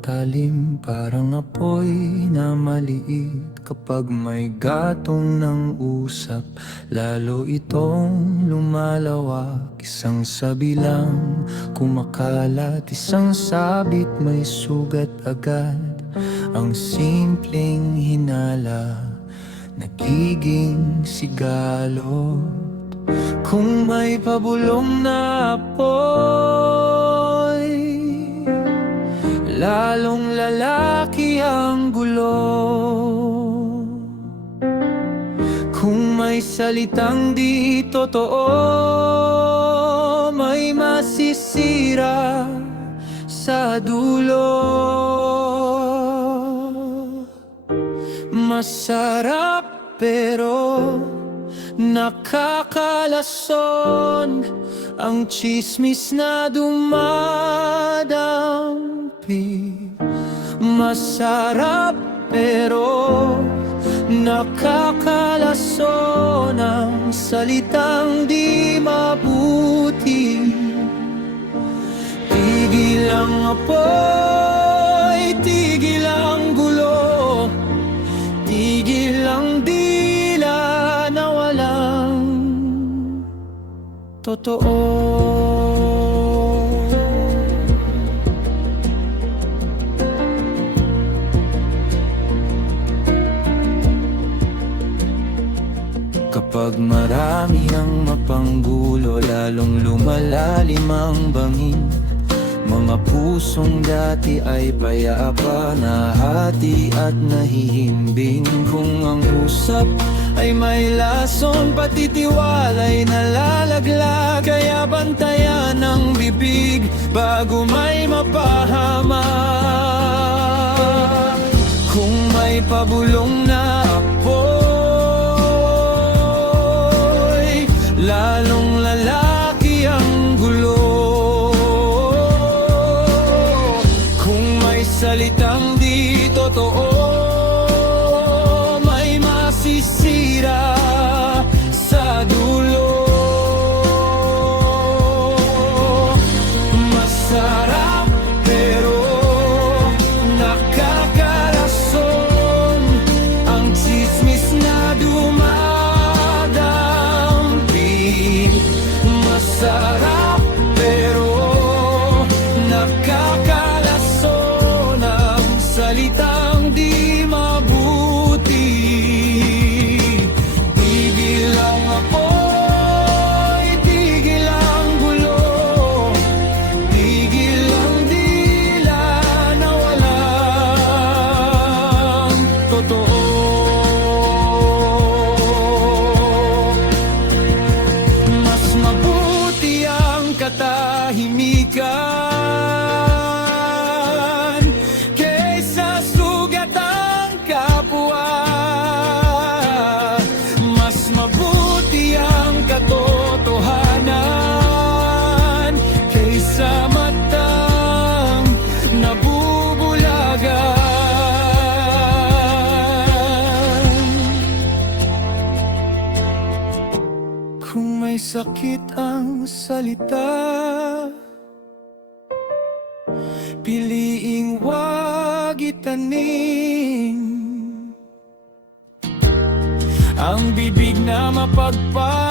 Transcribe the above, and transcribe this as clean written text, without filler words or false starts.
matalim, parang apoy na maliit. Kapag may gatong ng usap, lalo itong lumalawak. Isang sabi lang kumakalat, isang sabit may sugat agad. Ang simpleng hinala nagiging sigalot. Kung may pabulong na apoy, lalong lalaki ang gulo. Kung may salitang di totoo, may masisira sa dulo. Masarap pero nakakalason ang tsismis na dumadampi. Masarap pero nakakalason ang salitang di mabuti. Tigil ang apoy, tigil ang gulo, tigil ang dila na walang totoo. Kapag marami ang mapanggulo, lalong lumalalim ang bangin. Mga pusong dati ay payapa, nahati at nahihimbing. Kung ang usap ay may lason, pati tiwala'y nalalaglag. Kaya bantayan ang bibig bago may mapahamak. Kung may pabulong na apoy, lalong lalaki ang gulo. Salitang di totoo, may masisira sa dulo. Masarap pero nakakarason ang tsismis na dumadampi. Masarap pero nakakarason salitang di mabuti. Tigil ang apoy, tigil ang gulo, tigil ang dila na walang totoo. Mas mabuti ang katahimikan katotohanan kaysa matang nabubulagan. Kung may sakit ang salita, piliing wag itanim. Ang bibig na mapagpapalagay